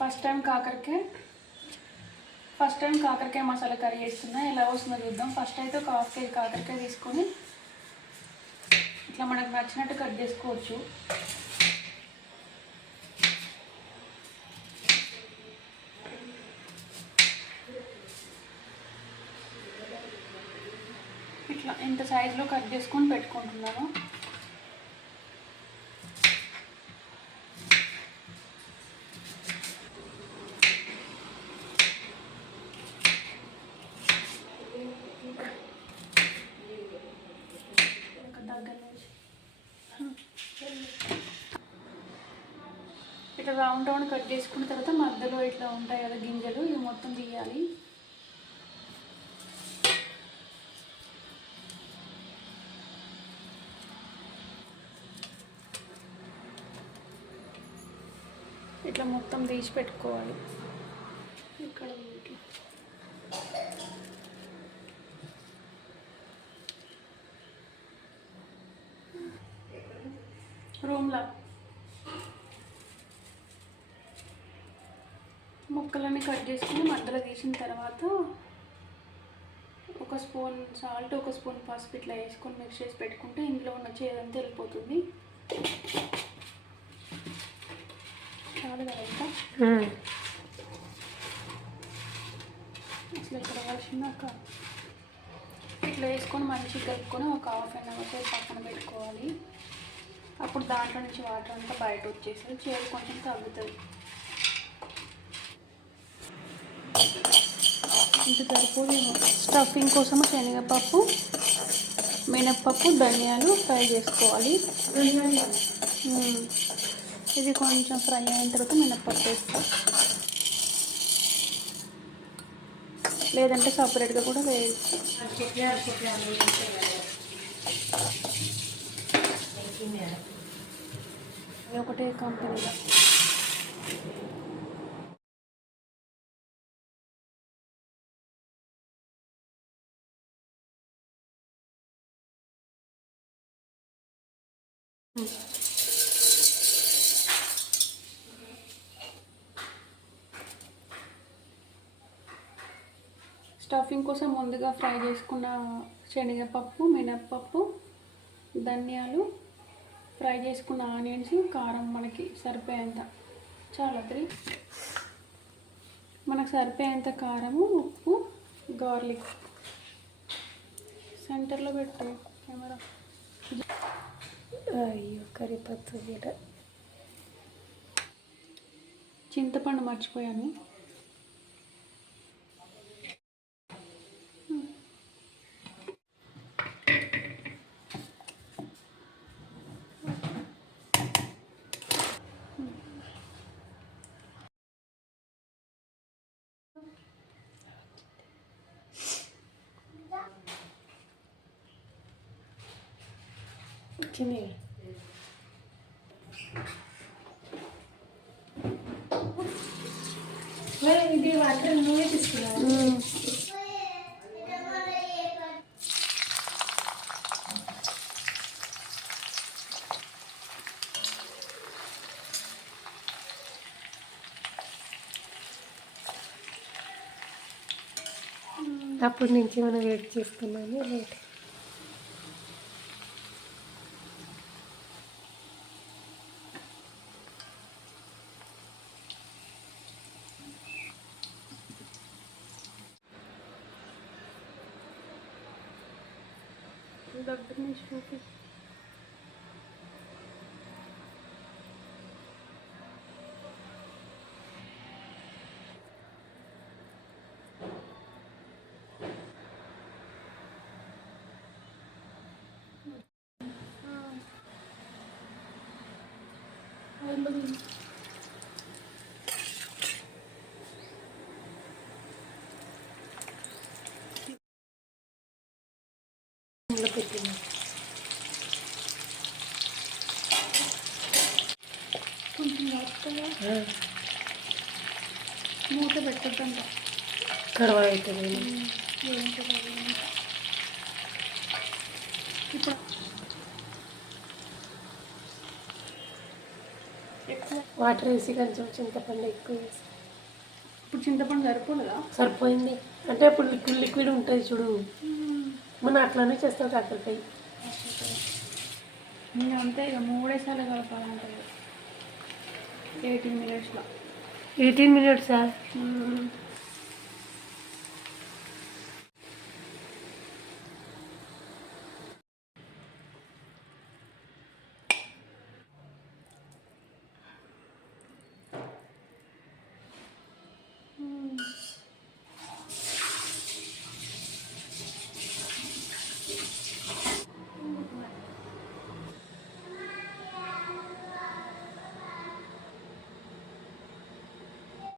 First time కాకరకాయ first time కాకరకాయ masala curry చేస్తున్నా. ఎలా వస్తుందో చూద్దాం. ఫస్ట్ అయితే ఒక హాఫ్ కేజీ కాకరకాయ తీసుకొని ఇట్లా మనకు నచ్చినట్టు కట్ చేసుకోవచ్చు. ఇట్లా ఇంత సైజులో కట్ చేసుకొని పెట్టుకుంటున్నాను ఇంకా దగ్గర నుంచి ఇట్లా రౌండ్ రౌండ్ కట్ చేసుకున్న తర్వాత మధ్యలో ఇట్లా ఉంటాయి కదా గింజలు ఇవి మొత్తం తీయాలి. ఇట్లా మొత్తం తీసి పెట్టుకోవాలి. ఇక్కడ రూమ్లో ముక్కలన్నీ కట్ చేసుకుని మధ్యలో తీసిన తర్వాత ఒక స్పూన్ సాల్ట్ ఒక స్పూన్ పసుపు ఇట్లా వేసుకొని మిక్స్ చేసి పెట్టుకుంటే ఇంట్లో ఉన్న చేదంతా వెళ్ళిపోతుంది. చాలు కదా ఇంకా? ఇక్కడ కలిసినాక ఇట్లా వేసుకొని మంచిగా కలుపుకొని ఒక హాఫ్ అన్ అవర్ సేపు పక్కన పెట్టుకోవాలి. అప్పుడు దాంట్లో నుంచి వాటర్ అంతా బయట వచ్చేసి చేదు కొంచెం తగ్గుతుంది. ఇది సరిపోదేమో స్టఫింగ్ కోసము శనగపప్పు మినప్పప్పు ధనియాలు ఫ్రై చేసుకోవాలి. ఇది కొంచెం ఫ్రై అయిన తర్వాత మినప్పప్పు వేస్తాం. లేదంటే సపరేట్గా కూడా వేయచ్చు. ఇది ఒకటే కంపెనీలో. స్టఫింగ్ కోసం ముందుగా ఫ్రై చేసుకున్న శనగపప్పు మినప్పప్పు ధనియాలు ఫ్రై చేసుకున్న ఆనియన్స్ కారం మనకి సరిపోయేంత. చాలా త్రీ. మనకు సరిపోయేంత కారము ఉప్పు గార్లిక్. సెంటర్లో పెట్టు కెమెరా. అయ్యో కరిపత్తు చింతపండు మర్చిపోయాను. మరి ఇది వాటర్ నువ్వే తీసుకున్నావు? అప్పటి నుంచి మనం వెయిట్ చేస్తున్నాము లేట్ దగ్గర నుంచి చూపి ఇంట్లో పెట్టింది కొంచెం వస్తాయా మూత పెట్టద్దంట. కడవ అవుతుంది ఏంటో ఇప్పుడు ఎక్కువ వాటర్ వేసి కొంచెం చింతపండు ఎక్కువ వేసి. ఇప్పుడు చింతపండు సరిపోలేదా? సరిపోయింది. అంటే ఇప్పుడు లిక్విడ్ లిక్విడ్ ఉంటుంది చూడు. మనం అట్లానే చేస్తాం కాకరకాయ. నేను అంతే ఇక మూడేసార్లు కలపాలంటే एटीन मिनट्स एटीन मिनट्स है